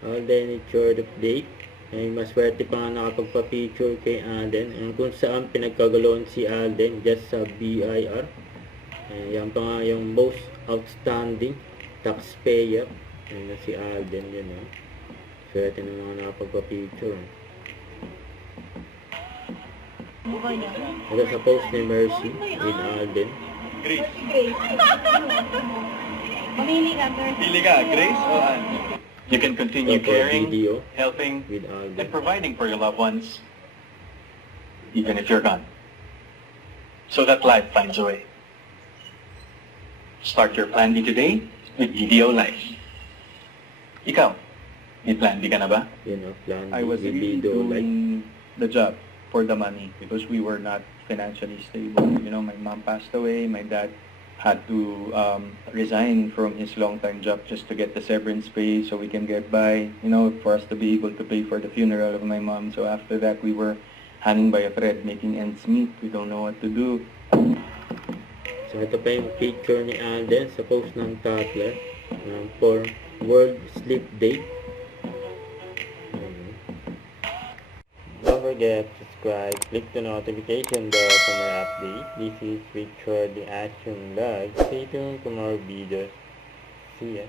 Alden, third update. Ay maswerte pa nga nakapagpa-picture kay Alden. Kung saan pinagkagaloon si Alden just sa BIR. Yan pa nga yung most outstanding taxpayer. Ayun na si Alden yun. Swerte na mga nakapagpa-picture. Ito sa post ni Mercy with Alden. Grace. Mamili ka, sir. Pili ka, Grace o Ann? You can continue Ito po, caring, video helping, with Alden. and providing for your loved ones, even if you're gone. So that life finds a way. Start your Plan B today with BDO Life. Ikaw, may Plan B ka na ba? Yun plan I was with really video like doing the job for the money because we were not financially stable. You know, my mom passed away, my dad had to resign from his long-time job just to get the severance pay so we can get by, you know, for us to be able to pay for the funeral of my mom. So after that, we were hanging by a thread, making ends meet. We don't know what to do. So ito pa yung picture ni Alden sa post ng Tatler for World Sleep Day. Don't forget to subscribe, click the notification bell for more updates. This is Richard the Action Vlog. Stay tuned for more videos. See ya.